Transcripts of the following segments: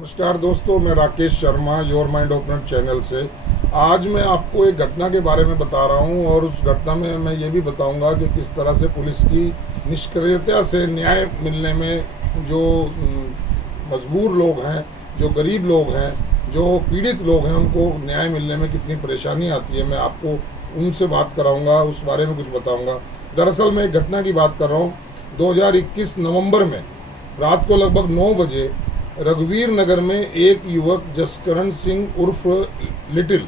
नमस्कार दोस्तों, मैं Rakesh Sharma your mind opener channel से। आज मैं आपको एक घटना के बारे में बता रहा हूं और उस घटना में मैं ये भी बताऊंगा कि किस तरह से पुलिस की निष्क्रियता से न्याय मिलने में जो मजबूर लोग हैं, जो गरीब लोग हैं, जो पीड़ित लोग हैं, उनको न्याय मिलने में कितनी परेशानी आती है। मैं आपको उनसे बात कराऊँगा, उस बारे में कुछ बताऊँगा। दरअसल मैं एक घटना की बात कर रहा हूँ। 2021 नवंबर में रात को लगभग 9 बजे रघुवीर नगर में एक युवक जसकरण सिंह उर्फ लिटिल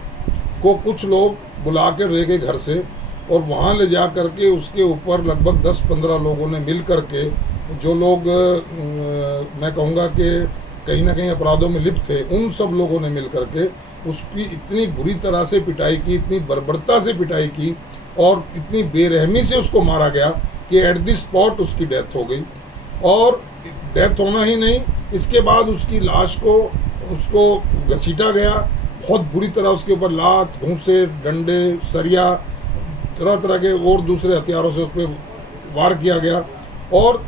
को कुछ लोग बुला कर ले गए घर से और वहाँ ले जा कर के उसके ऊपर लगभग 10-15 लोगों ने मिल कर के, जो लोग मैं कहूँगा कि कहीं ना कहीं अपराधों में लिप्त थे, उन सब लोगों ने मिल कर के उसकी इतनी बुरी तरह से पिटाई की, इतनी बर्बरता से पिटाई की और इतनी बेरहमी से उसको मारा गया कि एट द स्पॉट उसकी डेथ हो गई। और डेथ होना ही नहीं, इसके बाद उसकी लाश को उसको घसीटा गया, बहुत बुरी तरह उसके ऊपर लात, घूंसे, डंडे, सरिया, तरह तरह के और दूसरे हथियारों से उस पर वार किया गया। और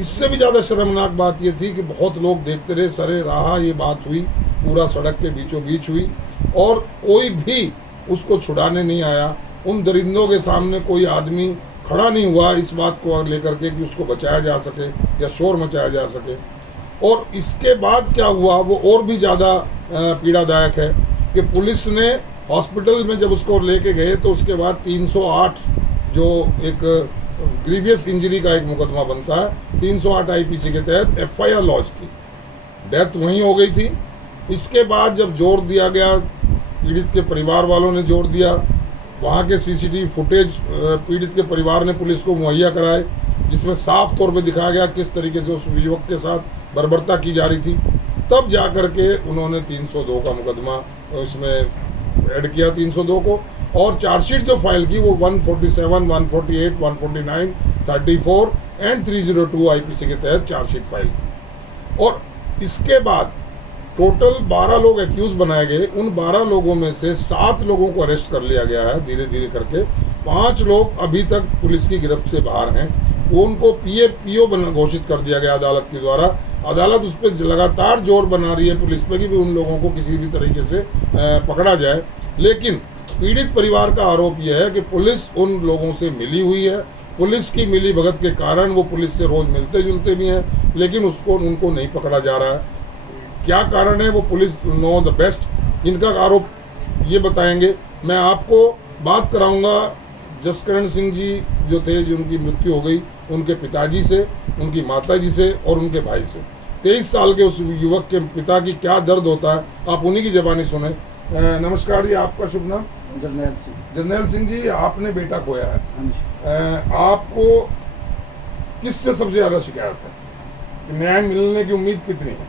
इससे भी ज़्यादा शर्मनाक बात ये थी कि बहुत लोग देखते रहे, सरे राह ये बात हुई, पूरा सड़क के बीचों बीच हुई और कोई भी उसको छुड़ाने नहीं आया। उन दरिंदों के सामने कोई आदमी खड़ा नहीं हुआ इस बात को लेकर के कि उसको बचाया जा सके या शोर मचाया जा सके। और इसके बाद क्या हुआ वो और भी ज़्यादा पीड़ादायक है कि पुलिस ने हॉस्पिटल में जब उसको लेके गए तो उसके बाद 308 जो एक ग्रीवियस इंजरी का एक मुकदमा बनता है, 308 आईपीसी के तहत एफआईआर लॉन्च की। डेथ वहीं हो गई थी। इसके बाद जब जोर दिया गया, पीड़ित के परिवार वालों ने जोर दिया, वहाँ के सीसीटीवी फुटेज पीड़ित के परिवार ने पुलिस को मुहैया कराए, जिसमें साफ तौर पे दिखाया गया किस तरीके से उस युवक के साथ बर्बरता की जा रही थी। तब जा कर के उन्होंने 302 का मुकदमा इसमें ऐड किया, 302 को, और चार्जशीट जो फाइल की वो 147, 148, 149, 34 एंड 302 आईपीसी के तहत चार्जशीट फाइल की। और इसके बाद टोटल 12 लोग एक्यूज बनाए गए। उन 12 लोगों में से 7 लोगों को अरेस्ट कर लिया गया है धीरे धीरे करके। 5 लोग अभी तक पुलिस की गिरफ्त से बाहर हैं। उनको पीओ घोषित कर दिया गया अदालत के द्वारा। अदालत उस पर लगातार जोर बना रही है पुलिस पे कि भी उन लोगों को किसी भी तरीके से पकड़ा जाए। लेकिन पीड़ित परिवार का आरोप यह है कि पुलिस उन लोगों से मिली हुई है। पुलिस की मिली भगत के कारण वो पुलिस से रोज मिलते जुलते भी हैं, लेकिन उनको नहीं पकड़ा जा रहा है। क्या कारण है वो पुलिस नो द बेस्ट। इनका आरोप ये बताएंगे। मैं आपको बात कराऊंगा जसकरण सिंह जी जो थे, जिनकी मृत्यु हो गई, उनके पिताजी से, उनकी माताजी से और उनके भाई से। 23 साल के उस युवक के पिता की क्या दर्द होता है, आप उन्हीं की ज़बानी सुने। नमस्कार जी, आपका शुभ नाम? जरनैल सिंह। जरनैल सिंह जी, आपने बेटा खोया है। आपको किससे सबसे ज़्यादा शिकायत है? न्याय मिलने की उम्मीद कितनी है?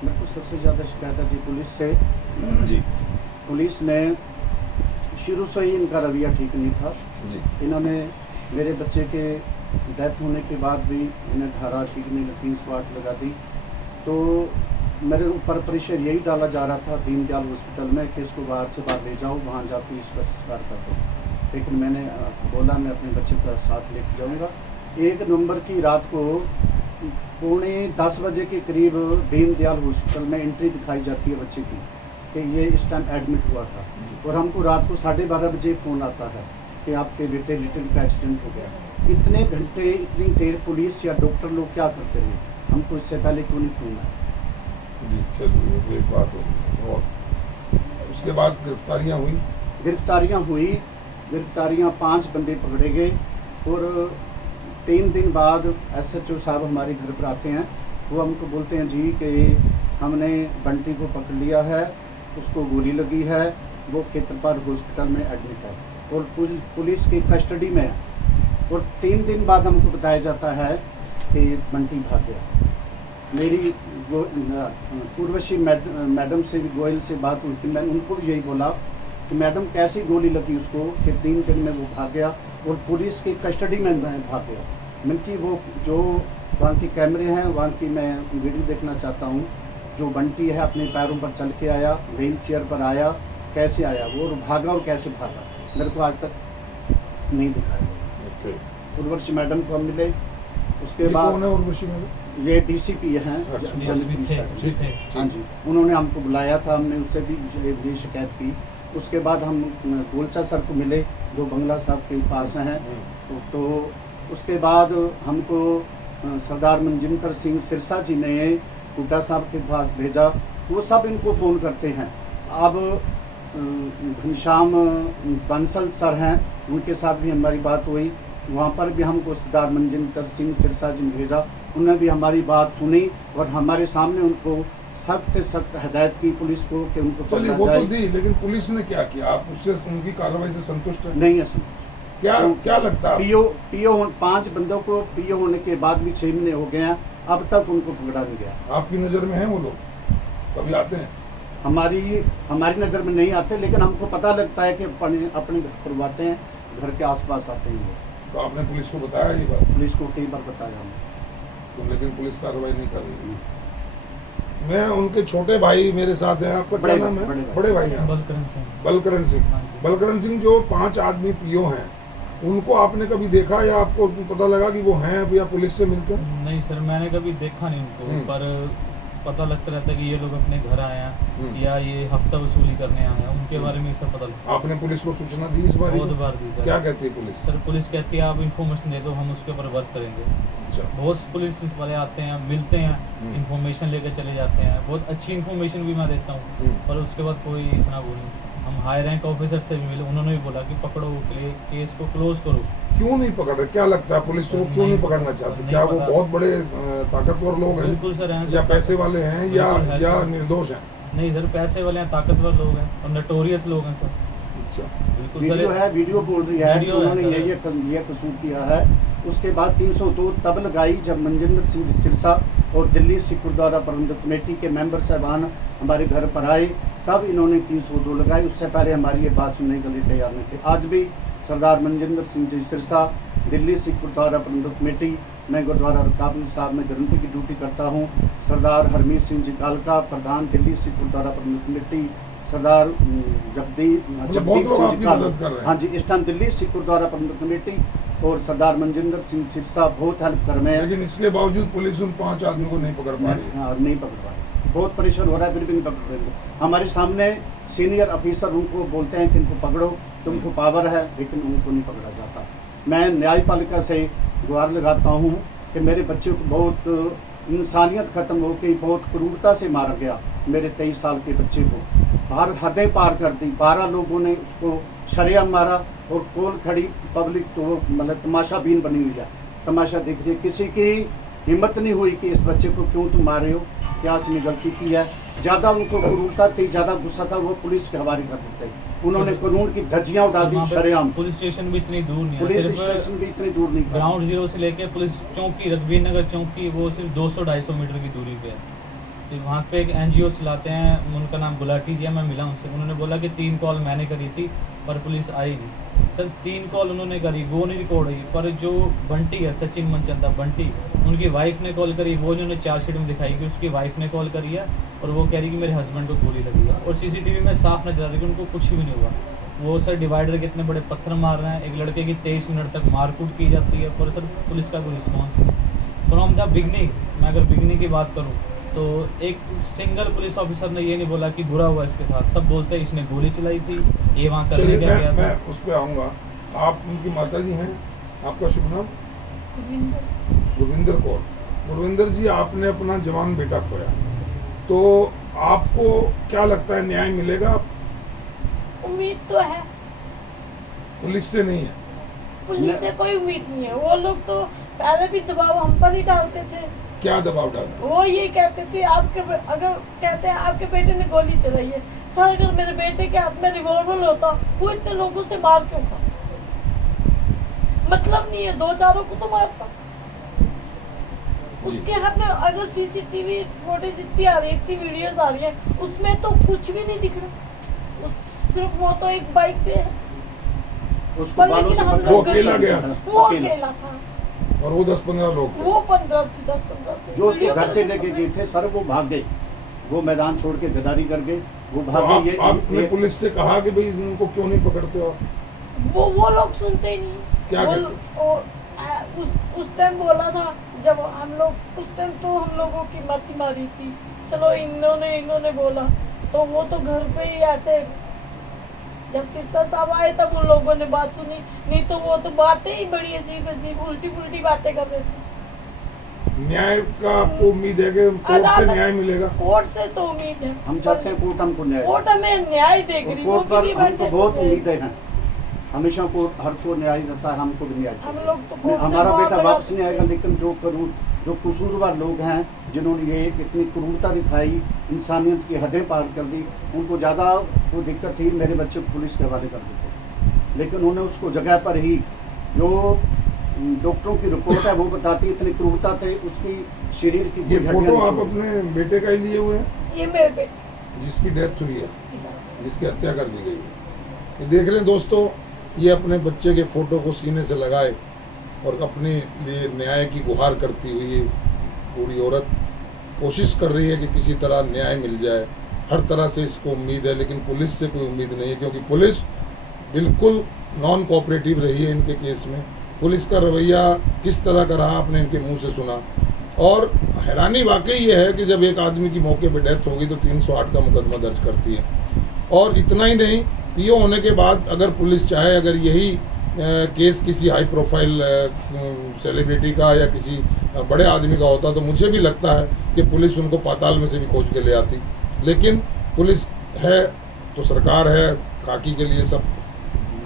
मेरे को सबसे ज़्यादा शिकायत है जी पुलिस से। जी। पुलिस ने शुरू से ही इनका रवैया ठीक नहीं था जी। इन्होंने मेरे बच्चे के डेथ होने के बाद भी इन्हें धारा ठीक नहीं, 308 लगा दी। तो मेरे ऊपर प्रेशर यही डाला जा रहा था दीनदयाल हॉस्पिटल में कि इसको बाहर से बाहर ले जाओ, वहाँ जाकर इसका संस्कार कर दो। लेकिन मैंने बोला मैं अपने बच्चे का साथ लेकर जाऊँगा। 1 नवंबर की रात को 9:45 बजे के करीब दीनदयाल हॉस्पिटल में एंट्री दिखाई जाती है बच्चे की कि ये इस टाइम एडमिट हुआ था। और हमको रात को 12:30 बजे फ़ोन आता है कि आपके बेटे लिटिल का एक्सीडेंट हो गया। इतने घंटे, इतनी देर पुलिस या डॉक्टर लोग क्या करते रहे? हमको इससे पहले क्यों नहीं फ़ोन आया? जी, चलिए एक बात होगी। और उसके बाद गिरफ्तारियाँ हुई? गिरफ्तारियाँ 5 बंदे पकड़े गए। और 3 दिन बाद SHO साहब हमारे घर पर आते हैं। वो हमको बोलते हैं जी कि हमने बंटी को पकड़ लिया है, उसको गोली लगी है, वो खेतरपाल हॉस्पिटल में एडमिट है और पुलिस की कस्टडी में है। और 3 दिन बाद हमको बताया जाता है कि बंटी भाग गया। मेरी पूर्वशी मैडम से भी, गोयल से बात हुई थी। मैंने उनको भी यही बोला कि मैडम कैसी गोली लगी उसको कि 3 दिन में वो भाग गया और पुलिस की कस्टडी में भाग गया। बल्कि वो जो वहाँ के कैमरे हैं, वहाँ की मैं वीडियो देखना चाहता हूँ। जो बंटी है अपने पैरों पर चल के आया, व्हील चेयर पर आया, कैसे आया वो, भागा और कैसे भागा, मेरे को आज तक नहीं दिखाया। उर्वशी मैडम को हम मिले। उसके बाद ये डीसीपी हैं अच्छा, जनपद थे, साइड। ठीक है, हाँ जी, उन्होंने हमको बुलाया था, हमने उससे भी ये शिकायत की। उसके बाद हम गोलचा सर को मिले जो बंगला साहब के पास हैं। तो उसके बाद हमको सरदार मनजिंदर सिंह सिरसा जी ने हुड्डा साहब के पास भेजा। वो सब इनको फ़ोन करते हैं। अब घनश्याम बंसल सर हैं, उनके साथ भी हमारी बात हुई। वहाँ पर भी हमको सरदार मनजिंदर सिंह सिरसा जी ने भेजा। उन्होंने भी हमारी बात सुनी और हमारे सामने उनको सख्त से सख्त हिदायत की पुलिस को कि उनको चलिए पकड़ा वो तो जाए। दी, लेकिन पुलिस ने क्या किया? आप उससे उनकी कार्रवाई से संतुष्ट हैं? नहीं है सर। क्या लगता है? पीओ 5 बंदों को पीओ होने के बाद भी 6 महीने हो गए हैं, अब तक उनको पकड़ा नहीं गया। आपकी नज़र में है वो लोग? कभी आते हैं? हमारी नज़र में नहीं आते, लेकिन हमको पता लगता है कि अपने घर करवाते हैं, घर के आसपास आते हैं वो। तो आपने पुलिस को बताया ये बात? पुलिस को कई बार बताया हमने, तो लेकिन पुलिस कार्रवाई नहीं कर रही। मैं उनके छोटे भाई मेरे साथ हैं। आपका क्या नाम है? बड़े भाई हैं बलकरण सिंह। बलकरण सिंह। हाँ जी। बलकरण सिंह जो 5 आदमी पीओ हैं, उनको आपने कभी देखा या आपको पता लगा कि वो हैं या पुलिस से मिलते हैं? नहीं सर, मैंने कभी देखा नहीं उनको, पर पता लगता रहता है कि ये लोग अपने घर आए हैं या ये हफ्ता वसूली करने आए हैं। उनके बारे में ये सब पता लगता आपने पुलिस को सूचना दी इस है। बारे बहुत में? बार दी क्या सर। कहती है पुलिस? सर पुलिस कहती है आप इन्फॉर्मेशन दे दो, हम उसके ऊपर वर्क करेंगे। अच्छा, बहुत पुलिस वाले आते हैं, मिलते हैं, इन्फॉर्मेशन लेकर चले जाते हैं। बहुत अच्छी इन्फॉर्मेशन भी मैं देता हूँ, पर उसके बाद कोई इतना वो नहीं। हम हाई रैंक ऑफिसर से भी मिले, उन्होंने भी बोला कि पकड़ो केस को क्लोज करो। क्यों नहीं पकड़ रहे? क्या लगता है पुलिस को क्यों नहीं पकड़ना चाहती? नहीं क्या वो पता। बहुत बड़े ताकतवर लोग हैं बिल्कुल सर हैं, या पैसे वाले हैं या बिल्कुल है सर। निर्दोष हैं? नहीं सर, पैसे वाले हैं, ताकतवर लोग हैं और नटोरियस लोग हैं सर। अच्छा, बिल्कुल वीडियो सर। है, वीडियो बोल रही है कि वीडियो है उन्होंने सर। ये कसूर किया है। उसके बाद 302 तब लगाई जब मनजिंदर सिंह सिरसा और दिल्ली सिख गुरुद्वारा प्रबंधक कमेटी के मेंबर साहबान हमारे घर पर आए, तब इन्होंने 302 लगाई। उससे पहले हमारी ये बात सुनने के लिए तैयार नहीं थे। आज भी सरदार मनजिंदर सिंह जी सिरसा, दिल्ली सिख गुरुद्वारा प्रबंधक कमेटी, मैं गुरुद्वारा रकाबगंज साहब में ग्रंथी की ड्यूटी करता हूँ। सरदार हरमीत सिंह जी कालका, प्रधान दिल्ली सिख गुरुद्वारा प्रबंधक कमेटी, सरदार जगदीप बहुत सिंह लोग जी आपकी मदद कर कालका, रहे हैं। हाँ जी, इस टाइम दिल्ली सिख गुरुद्वारा प्रबंधक कमेटी और सरदार मनजिंदर सिंह सिरसा बहुत हेल्प कर रहे हैं। लेकिन इसके बावजूद पुलिस उन 5 आदमी को नहीं पकड़ पा रही है। हाँ, नहीं पकड़ पा रहे, बहुत परेशान हो रहा है, फिर भी नहीं पकड़ रहे। हमारे सामने सीनियर ऑफिसर उनको बोलते हैं कि इनको पकड़ो, तुमको पावर है, लेकिन उनको नहीं पकड़ा जाता। मैं न्यायपालिका से गुहार लगाता हूँ कि मेरे बच्चे को बहुत इंसानियत ख़त्म हो गई, बहुत क्रूरता से मारा गया। मेरे 23 साल के बच्चे को हर हदें पार कर दी। 12 लोगों ने उसको शरेआम मारा और कोल खड़ी पब्लिक तो मतलब तमाशा बीन बनी हुई है, तमाशा देख रही है। किसी की हिम्मत नहीं हुई कि इस बच्चे को क्यों तुम मार रहे हो, क्या उसने गलती की है। ज़्यादा उनको क्रूरता थी, ज़्यादा गुस्सा था, वो पुलिस के हवाले कर देते। उन्होंने कानून की धज्जियाँ उड़ा दी शरेआम। पुलिस स्टेशन भी इतनी दूर नहीं है, पुलिस सिर्फ स्टेशन भी इतनी दूर नहीं था। ग्राउंड जीरो से लेके पुलिस चौकी रघबीर नगर चौकी वो सिर्फ 200-250 मीटर की दूरी पे है। तो वहाँ पे एक NGO चलाते हैं, उनका नाम गुलाटी जी है, मैं मिला उनसे। उन्होंने बोला कि 3 कॉल मैंने करी थी पर पुलिस आई नहीं। सर 3 कॉल उन्होंने करी, वो नहीं रिकॉर्ड हुई, पर जो बंटी है, सचिन मनचंदा बंटी, उनकी वाइफ ने कॉल करी, वो उन्होंने चार्जशीट में दिखाई कि उसकी वाइफ ने कॉल करी है और वो कह रही कि मेरे हस्बैंड को गोली लगी है। और CCTV में साफ नजर आ रहा है कि उनको कुछ भी नहीं हुआ। वो सर डिवाइडर के इतने बड़े पत्थर मार रहे हैं, एक लड़के की 23 मिनट तक मारकूट की जाती है, पर सर पुलिस का कोई रिस्पॉन्स नहीं। फ्रॉम द बिगनिंग, मैं अगर बिगनिंग की बात करूँ तो एक सिंगल पुलिस ऑफिसर ने ये नहीं बोला कि बुरा हुआ इसके साथ। सब बोलते हैं इसने गोली चलाई थी, ये वहाँ करने चलिए, क्या गया मैं था। उस पर आऊँगा। आप उनकी माता जी हैं, आपका शुभ नाम? गुरविंदर कौर। गुरविंदर जी, आपने अपना जवान बेटा खोया, तो आपको क्या लगता है न्याय मिलेगा? उम्मीद तो है, पुलिस से नहीं है? पुलिस से कोई उम्मीद नहीं है। वो लोग तो पहले भी दबाव हम पर ही डालते थे। क्या दबाव डाला? वो ये कहते थे अगर कहते हैं आपके बेटे ने गोली चलाई है, सर अगर मेरे बेटे के हाथ में रिवॉल्वर होता वो इतने लोगों से मार क्यों था? मतलब नहीं है, 2-4 को तो मारता। उसके हाथ में अगर CCTV फुटेज इतनी आ रही है, इतनी वीडियोस आ रही है, उसमें तो कुछ भी नहीं दिख रहा। सिर्फ वो तो एक बाइक पे है, उसको पर बालों लेकिन से हम पकड़ा- वो लोग अकेला गया? वो अकेला। अकेला था। और वो 10-15 लोग थे। वो 10-15 थे। जो उसको वीडियो घर से में लेके तो गए थे सर, वो भाग गए। वो मैदान छोड़ के गद्दारी कर गए, वो तो भाग गए। आपने पुलिस से कहा कि भाई इनको क्यों नहीं पकड़ते हो? वो लोग सुनते ही नहीं। क्या वो- कहते? उस टाइम बोला था जब हम लोग उस टाइम तो हम लोगों की मत मारी थी, चलो इन्होंने बोला तो वो तो घर पे ही ऐसे, जब सिरसा साहब आए तब उन लोगों ने बात सुनी, नहीं तो वो तो बातें ही बड़ी अजीब अजीब उल्टी पुल्टी बातें कर रहे थे। न्याय का आपको उम्मीद है कि कोर्ट से न्याय मिलेगा? कोर्ट से तो उम्मीद है, हम चाहते हैं कोर्ट हमको न्याय, कोर्ट हमें न्याय दे, और गरीबों कोर्ट की पर भी हमको बहुत उम्मीदें हैं। हमेशा कोर्ट हर को न्याय देता है, हमको भी न्याय हम चाहिए। लोग तो कोर्ट से हमारा बहुत बेटा बड़ा- वापस नहीं आएगा, लेकिन जो कसूरवार लोग हैं जिन्होंने ये इतनी क्रूरता दिखाई, इंसानियत की हदें पार कर दी, उनको ज़्यादा वो दिक्कत थी मेरे बच्चे को पुलिस के हवाले कर देते, लेकिन उन्होंने उसको जगह पर ही जो डॉक्टरों की रिपोर्ट है वो बताती इतनी क्रूरता थे उसकी शरीर की ये कोई फोटो हड्डियां आप नहीं अपने बेटे का ही लिए हुए हैं ये मेरे बेटे जिसकी डेथ हुई है, जिसकी हत्या कर दी गई है? ये देख रहे हैं दोस्तों, ये अपने बच्चे के फोटो को सीने से लगाए और अपने लिए न्याय की गुहार करती हुई बूढ़ी औरत कोशिश कर रही है कि किसी तरह न्याय मिल जाए। हर तरह से इसको उम्मीद है, लेकिन पुलिस से कोई उम्मीद नहीं है, क्योंकि पुलिस बिल्कुल नॉन कोऑपरेटिव रही है इनके केस में। पुलिस का रवैया किस तरह का रहा आपने इनके मुंह से सुना। और हैरानी वाकई ये है कि जब एक आदमी की मौके पर डेथ होगी तो 308 का मुकदमा दर्ज करती है। और इतना ही नहीं, पीओ होने के बाद अगर पुलिस चाहे, अगर यही केस किसी हाई प्रोफाइल सेलिब्रिटी का या किसी बड़े आदमी का होता तो मुझे भी लगता है कि पुलिस उनको पाताल में से भी खोज के ले आती। लेकिन पुलिस है तो सरकार है, खाकी के लिए सब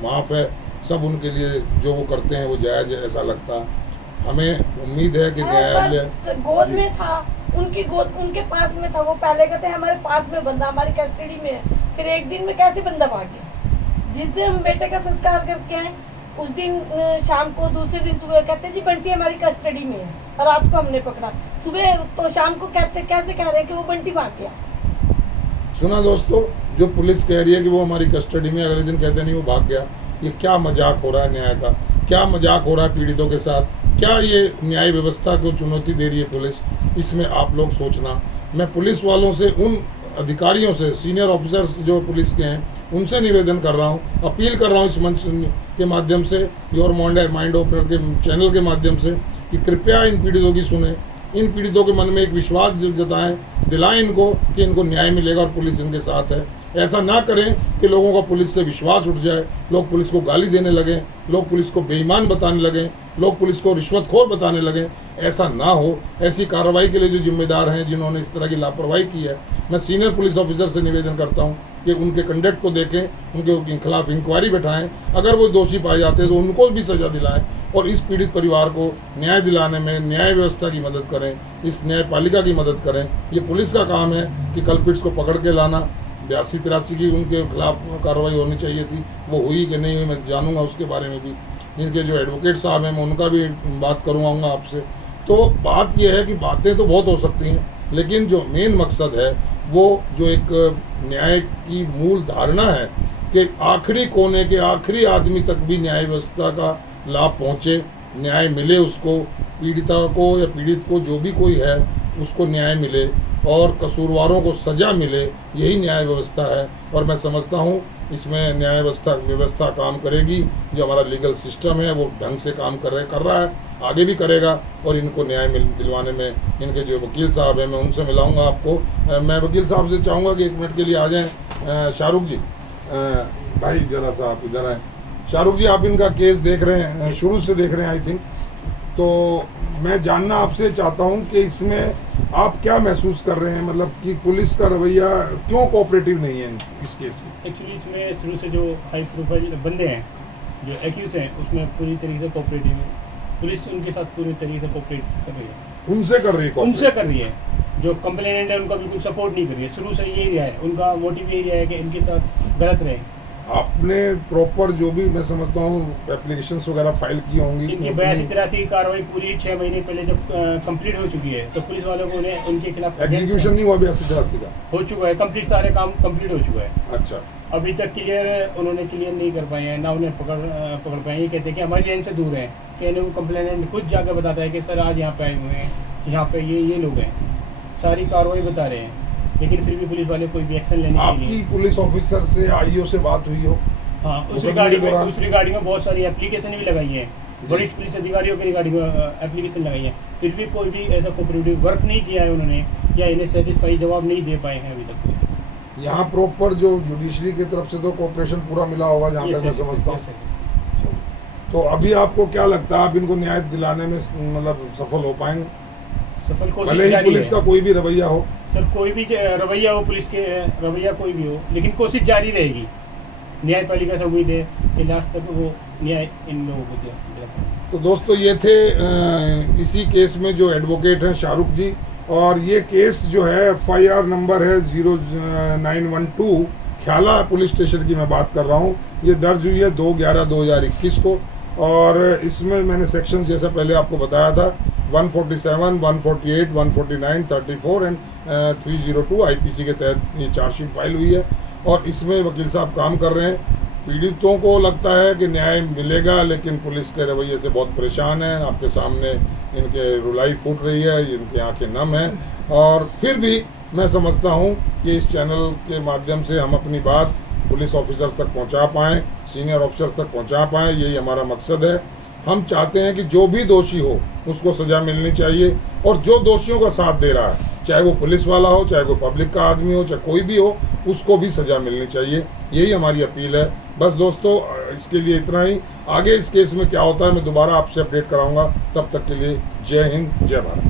माफ़ है, सब उनके लिए जो वो करते हैं वो जायज़ है, ऐसा लगता है। हमें उम्मीद है कि न्यायालय सर गोद में था, उनकी गोद उनके पास में था, वो पहले कहते हैं हमारे पास में बंदा हमारी कस्टडी में है, फिर एक दिन में कैसे बंदा भाग गया? जिस दिन हम बेटे का संस्कार करके आए उस दिन शाम को, दूसरे दिन सुबह कहते जी बंटी हमारी कस्टडी में है, और रात को हमने पकड़ा, सुबह तो शाम को कहते कैसे कह रहे हैं कि वो बंटी भाग गया। सुना दोस्तों, जो पुलिस कह रही है कि वो हमारी कस्टडी में, अगले दिन कहते नहीं वो भाग गया। ये क्या मजाक हो रहा है न्याय का? क्या मजाक हो रहा है पीड़ितों के साथ? क्या ये न्याय व्यवस्था को चुनौती दे रही है पुलिस? इसमें आप लोग सोचना। मैं पुलिस वालों से, उन अधिकारियों से, सीनियर ऑफिसर्स जो पुलिस के हैं, उनसे निवेदन कर रहा हूँ, अपील कर रहा हूँ इस मंच के माध्यम से, योर माइंड ओपनर के चैनल के माध्यम से, कि कृपया इन पीड़ितों की सुने, इन पीड़ितों के मन में एक विश्वास जताएं, दिलाएं इनको कि इनको न्याय मिलेगा और पुलिस इनके साथ है। ऐसा ना करें कि लोगों का पुलिस से विश्वास उठ जाए, लोग पुलिस को गाली देने लगें, लोग पुलिस को बेईमान बताने लगें, लोग पुलिस को रिश्वतखोर बताने लगें। ऐसा ना हो। ऐसी कार्रवाई के लिए जो जिम्मेदार हैं, जिन्होंने इस तरह की लापरवाही की है, मैं सीनियर पुलिस ऑफिसर से निवेदन करता हूं कि उनके कंडक्ट को देखें, उनके खिलाफ इंक्वायरी बैठाएं, अगर वो दोषी पाए जाते हैं तो उनको भी सजा दिलाएं, और इस पीड़ित परिवार को न्याय दिलाने में न्याय व्यवस्था की मदद करें, इस न्यायपालिका की मदद करें। ये पुलिस का काम है कि कल्प्रिट्स को पकड़ के लाना। 82-83 की उनके खिलाफ कार्रवाई होनी चाहिए थी, वो हुई कि नहीं हुई मैं जानूंगा, उसके बारे में भी इनके जो एडवोकेट साहब हैं मैं उनका भी बात करूँगा आपसे। तो बात यह है कि बातें तो बहुत हो सकती हैं, लेकिन जो मेन मकसद है वो जो एक न्याय की मूल धारणा है कि आखिरी कोने के आखिरी आदमी तक भी न्याय व्यवस्था का लाभ पहुँचे, न्याय मिले उसको, पीड़िता को या पीड़ित को जो भी कोई है उसको न्याय मिले और कसूरवारों को सज़ा मिले, यही न्याय व्यवस्था है। और मैं समझता हूँ इसमें न्याय व्यवस्था काम करेगी। जो हमारा लीगल सिस्टम है वो ढंग से काम कर रहा है, आगे भी करेगा, और इनको न्याय दिलवाने में इनके जो वकील साहब हैं मैं उनसे मिलाऊंगा आपको। मैं वकील साहब से चाहूँगा कि 1 मिनट के लिए आ जाएं। शाहरुख जी, भाई जरा सा आप इधर आए। शाहरुख जी, आप इनका केस देख रहे हैं, शुरू से देख रहे हैं आई थिंक, तो मैं जानना आपसे चाहता हूं कि इसमें आप क्या महसूस कर रहे हैं, मतलब कि पुलिस का रवैया क्यों कोऑपरेटिव नहीं है इस केस में? एक्चुअली इसमें शुरू से जो हाई प्रोफाइल बंदे हैं जो एक्यूज हैं उसमें पूरी तरीके से कोऑपरेटिव है, पुलिस उनके साथ पूरी तरीके से कोऑपरेट कर रही है। उनसे कर रही है? उनसे कर रही है। जो कंप्लेनेंट है उनका बिल्कुल सपोर्ट नहीं कर रही है, शुरू से यही रहा है, उनका मोटिव यही रहा है कि इनके साथ गलत रहे। आपने प्रॉपर जो भी मैं समझता हूँ एप्लीकेशंस वगैरह फाइल की होंगी? इनकी 82-83 कार्रवाई पूरी 6 महीने पहले जब कंप्लीट हो चुकी है तो पुलिस वालों को उन्हें उनके खिलाफ एग्जीक्यूशन नहीं हुआ 82-83 का? हो चुका है, कंप्लीट सारे काम कंप्लीट हो चुका है। अच्छा, अभी तक उन्होंने क्लियर नहीं कर पाए हैं, ना उन्हें पकड़ पाए। ये कहते हैं कि हमारी लाइन से दूर है, कहने को कंप्लेनेंट खुद जाकर बताता है कि सर आज यहाँ पे आए हुए हैं, यहाँ पे ये लोग हैं, सारी कार्रवाई बता रहे हैं, लेकिन फिर भी पुलिस वाले कोई भी एक्शन लेने के लिए। आपकी पुलिस ऑफिसर से आईओ से बात हुई हो? हाँ, उस रिगार्डिंग में बहुत सारी एप्लीकेशन भी लगाई है वरिष्ठ पुलिस अधिकारियों के रिगार्डिंग एप्लीकेशन लगाई है, फिर भी कोई भी ऐसा कोऑपरेटिव वर्क नहीं किया है उन्होंने, या इन्हें सेटिस्फाई जवाब नहीं दे पाए हैं अभी तक। यहाँ प्रॉपर जो जुडिशरी की तरफ से तो कोऑपरेशन पूरा मिला होगा जहाँ तक मैं समझता हूँ। तो अभी आपको क्या लगता है, आप इनको न्याय दिलाने में मतलब सफल हो पाएंगे? सफल भले कोशिश ही जारी पुलिस है का कोई भी रवैया हो? सर, कोई भी रवैया हो, पुलिस के रवैया कोई भी हो, लेकिन कोशिश जारी रहेगी। न्यायपालिका से उम्मीद है कि लास्ट तक वो न्याय इन लोगों को दिया। तो दोस्तों ये थे इसी केस में जो एडवोकेट हैं शाहरुख जी, और ये केस जो है FIR नंबर है 0912 ख्याला पुलिस स्टेशन की मैं बात कर रहा हूँ। ये दर्ज हुई है 2/11/2021 को, और इसमें मैंने सेक्शन जैसा पहले आपको बताया था 147, 148, 149, 34 एंड 302 IPC के तहत ये चार्जशीट फाइल हुई है, और इसमें वकील साहब काम कर रहे हैं। पीड़ितों को लगता है कि न्याय मिलेगा, लेकिन पुलिस के रवैये से बहुत परेशान है। आपके सामने इनके रुलाई फूट रही है, इनकी आंखें नम हैं, और फिर भी मैं समझता हूं कि इस चैनल के माध्यम से हम अपनी बात पुलिस ऑफिसर्स तक पहुंचा पाएँ, सीनियर ऑफिसर्स तक पहुंचा पाएँ, यही हमारा मकसद है। हम चाहते हैं कि जो भी दोषी हो उसको सज़ा मिलनी चाहिए, और जो दोषियों का साथ दे रहा है, चाहे वो पुलिस वाला हो, चाहे वो पब्लिक का आदमी हो, चाहे कोई भी हो, उसको भी सज़ा मिलनी चाहिए। यही हमारी अपील है। बस दोस्तों, इसके लिए इतना ही। आगे इस केस में क्या होता है मैं दोबारा आपसे अपडेट कराऊंगा। तब तक के लिए जय हिंद, जय भारत।